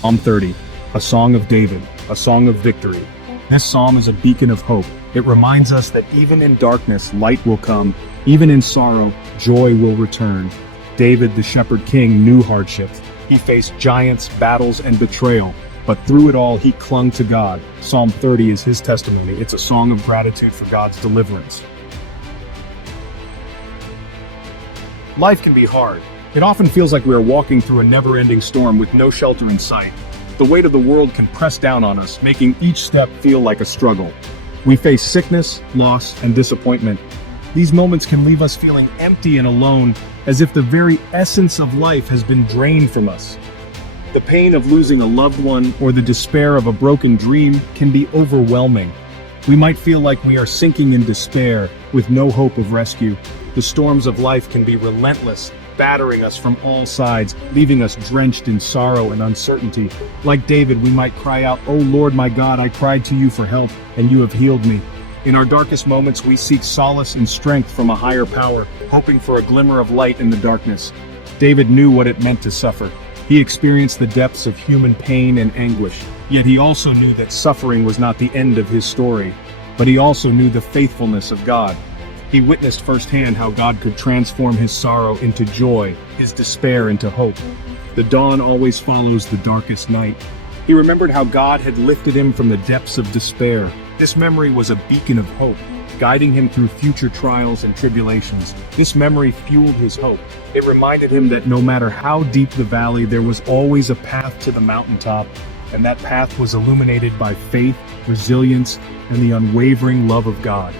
Psalm 30, a song of David, a song of victory. This psalm is a beacon of hope. It reminds us that even in darkness, light will come. Even in sorrow, joy will return. David, the shepherd king, knew hardships. He faced giants, battles, and betrayal. But through it all, he clung to God. Psalm 30 is his testimony. It's a song of gratitude for God's deliverance. Life can be hard. It often feels like we are walking through a never-ending storm with no shelter in sight. The weight of the world can press down on us, making each step feel like a struggle. We face sickness, loss, and disappointment. These moments can leave us feeling empty and alone, as if the very essence of life has been drained from us. The pain of losing a loved one or the despair of a broken dream can be overwhelming. We might feel like we are sinking in despair, with no hope of rescue. The storms of life can be relentless, battering us from all sides, leaving us drenched in sorrow and uncertainty. Like David, we might cry out, "O Lord my God, I cried to you for help, and you have healed me." In our darkest moments, we seek solace and strength from a higher power, hoping for a glimmer of light in the darkness. David knew what it meant to suffer. He experienced the depths of human pain and anguish, yet he also knew that suffering was not the end of his story. But he also knew the faithfulness of God. He witnessed firsthand how God could transform his sorrow into joy, his despair into hope. The dawn always follows the darkest night. He remembered how God had lifted him from the depths of despair. This memory was a beacon of hope, guiding him through future trials and tribulations. This memory fueled his hope. It reminded him that no matter how deep the valley, there was always a path to the mountaintop, and that path was illuminated by faith, resilience, and the unwavering love of God.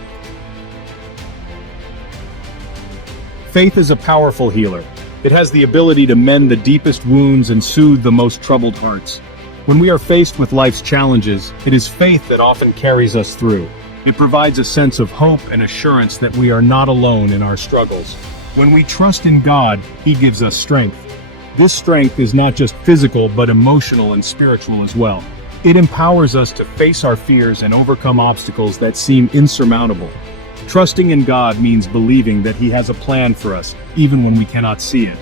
Faith is a powerful healer. It has the ability to mend the deepest wounds and soothe the most troubled hearts. When we are faced with life's challenges, it is faith that often carries us through. It provides a sense of hope and assurance that we are not alone in our struggles. When we trust in God, He gives us strength. This strength is not just physical, but emotional and spiritual as well. It empowers us to face our fears and overcome obstacles that seem insurmountable. Trusting in God means believing that He has a plan for us, even when we cannot see it.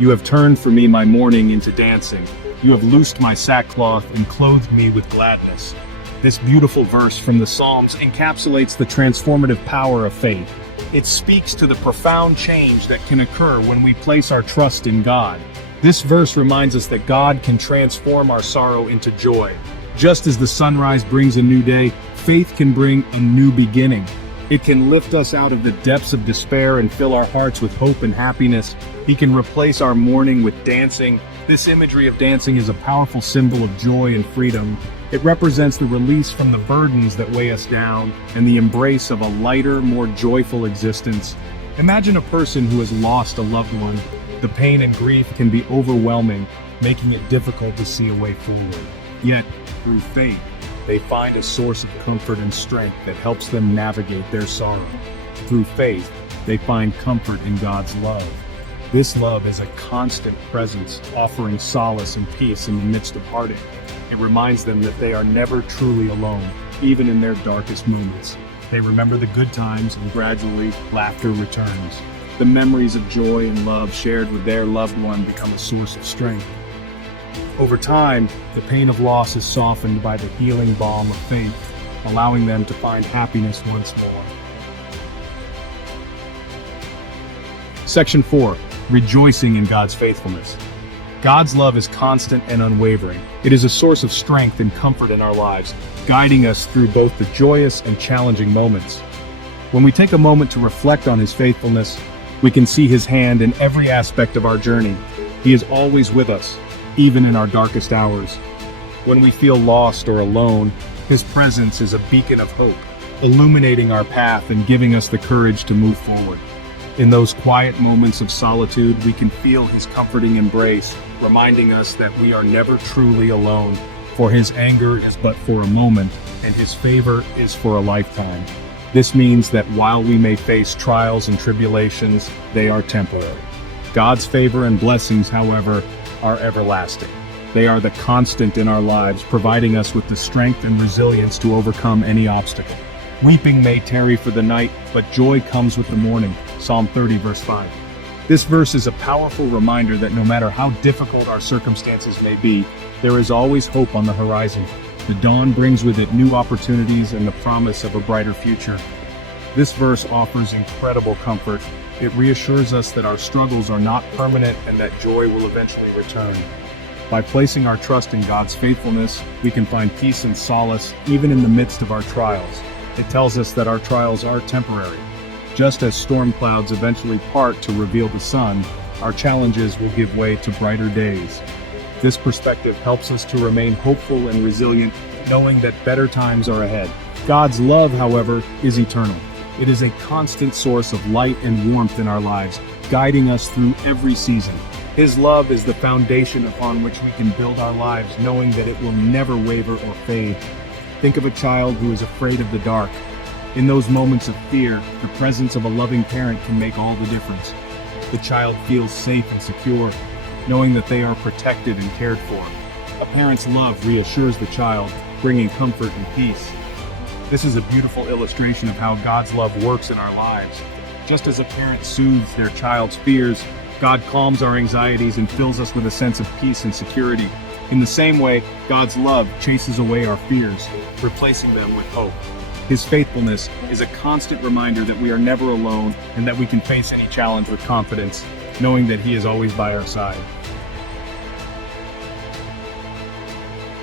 You have turned for me my mourning into dancing. You have loosed my sackcloth and clothed me with gladness. This beautiful verse from the Psalms encapsulates the transformative power of faith. It speaks to the profound change that can occur when we place our trust in God. This verse reminds us that God can transform our sorrow into joy. Just as the sunrise brings a new day, faith can bring a new beginning. It can lift us out of the depths of despair and fill our hearts with hope and happiness. He can replace our mourning with dancing. This imagery of dancing is a powerful symbol of joy and freedom. It represents the release from the burdens that weigh us down and the embrace of a lighter, more joyful existence. Imagine a person who has lost a loved one. The pain and grief can be overwhelming, making it difficult to see a way forward. Yet, through faith, they find a source of comfort and strength that helps them navigate their sorrow. Through faith, they find comfort in God's love. This love is a constant presence, offering solace and peace in the midst of heartache. It reminds them that they are never truly alone, even in their darkest moments. They remember the good times, and gradually, laughter returns. The memories of joy and love shared with their loved one become a source of strength. Over time, the pain of loss is softened by the healing balm of faith, allowing them to find happiness once more. Section 4. Rejoicing in God's faithfulness. God's love is constant and unwavering. It is a source of strength and comfort in our lives, guiding us through both the joyous and challenging moments. When we take a moment to reflect on His faithfulness, we can see His hand in every aspect of our journey. He is always with us, even in our darkest hours. When we feel lost or alone, His presence is a beacon of hope, illuminating our path and giving us the courage to move forward. In those quiet moments of solitude, we can feel His comforting embrace, reminding us that we are never truly alone, for His anger is but for a moment, and His favor is for a lifetime. This means that while we may face trials and tribulations, they are temporary. God's favor and blessings, however, are everlasting. They are the constant in our lives, providing us with the strength and resilience to overcome any obstacle. Weeping may tarry for the night, but joy comes with the morning. Psalm 30, verse 5. This verse is a powerful reminder that no matter how difficult our circumstances may be, There is always hope on the horizon. The dawn brings with it new opportunities and the promise of a brighter future. This verse offers incredible comfort. It reassures us that our struggles are not permanent and that joy will eventually return. By placing our trust in God's faithfulness, we can find peace and solace even in the midst of our trials. It tells us that our trials are temporary. Just as storm clouds eventually part to reveal the sun, our challenges will give way to brighter days. This perspective helps us to remain hopeful and resilient, knowing that better times are ahead. God's love, however, is eternal. It is a constant source of light and warmth in our lives, guiding us through every season. His love is the foundation upon which we can build our lives, knowing that it will never waver or fade. Think of a child who is afraid of the dark. In those moments of fear, the presence of a loving parent can make all the difference. The child feels safe and secure, knowing that they are protected and cared for. A parent's love reassures the child, bringing comfort and peace. This is a beautiful illustration of how God's love works in our lives. Just as a parent soothes their child's fears, God calms our anxieties and fills us with a sense of peace and security. In the same way, God's love chases away our fears, replacing them with hope. His faithfulness is a constant reminder that we are never alone and that we can face any challenge with confidence, knowing that He is always by our side.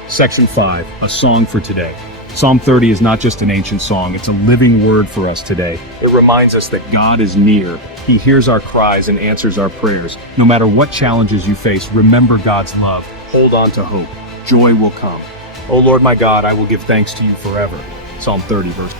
Section 5, a song for today. Psalm 30 is not just an ancient song, it's a living word for us today. It reminds us that God is near. He hears our cries and answers our prayers. No matter what challenges you face, remember God's love. Hold on to hope. Joy will come. O Lord my God, I will give thanks to you forever. Psalm 30 verse